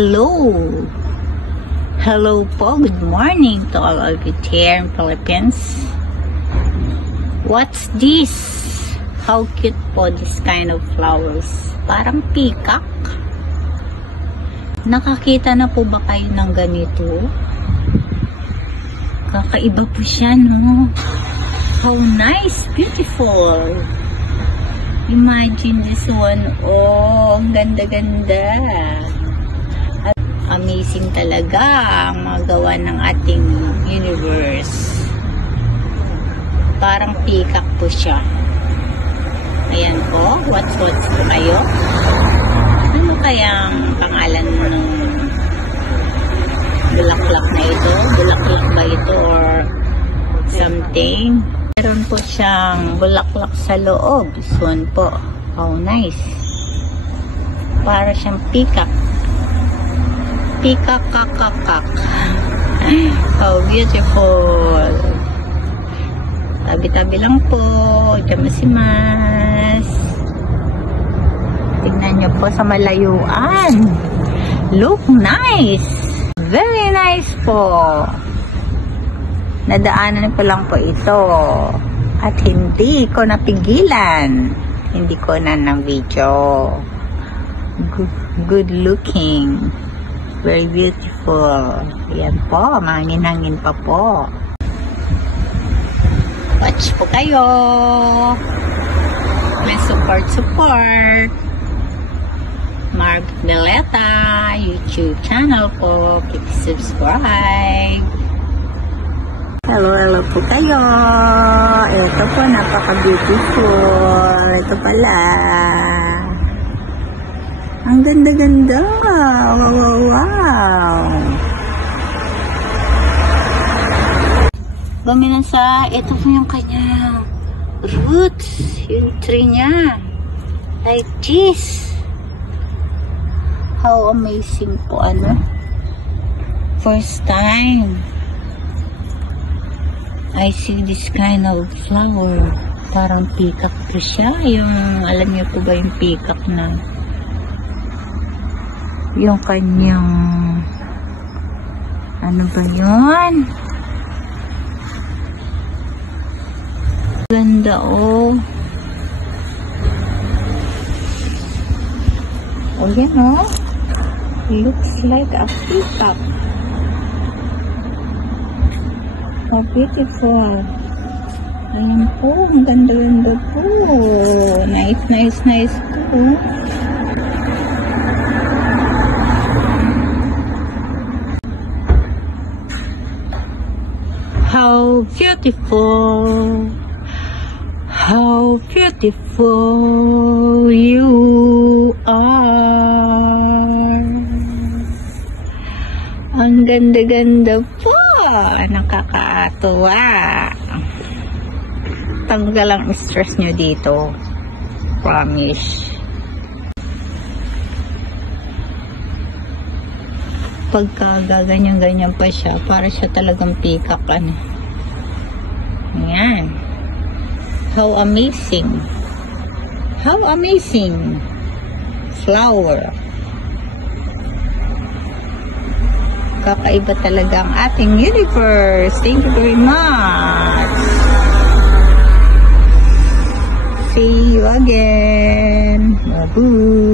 Hello! Hello po, good morning to all of you here in Philippines. What's this? How cute po this kind of flowers. Parang peacock. Nakakita na po ba kayo ng ganito? Kakaiba po siya, no? How nice, beautiful. Imagine this one. Oh, ang ganda-ganda. At amazing talaga ang magawa ng ating universe. Parang peacock po siya. Ayan po. What's po kayo? Ano kayang pangalan ng bulaklak na ito? Bulaklak ba ito or something? Meron po siyang bulaklak sa loob. This one po. How nice. Para siyang peacock. Peacock kakakak. How beautiful. Tabi-tabi lang po. Jamasimas. Tignan nyo po sa malayuan. Look nice. Very nice po. Nadaanan ko lang po ito. At hindi ko napigilan. Hindi ko na ng video. Good looking. Very beautiful. Ayan po. Mangin-hangin pa po. Watch po kayo. May support. Mark Deleta YouTube channel po. Please subscribe. Hello po kayo. Ito po, napaka-beautiful. Ito pala. Ang ganda-ganda. Wow. Baminasa, ito po yung kanya roots. Yung tree niya. Like this. How amazing po, ano? First time I see this kind of flower. Parang peacock po siya. Yung, alam niyo po ba yung peacock na yung kanyang ano ba yun? Ganda, oh. Oh, yan, oh. Looks like a peacock. How beautiful. Ayan po, ang ganda-ganda po. Nice po. How beautiful. How beautiful you are. Ang ganda-ganda po. Nakakatuwa. Tanggal ang stress nyo dito. Promise. Pagka gaganyan-ganyan pa siya, para siya talagang peacock, ano. Ayan. How amazing. How amazing. Flower. Kakaiba talaga ang ating universe. Thank you very much. See you again. Bye-bye.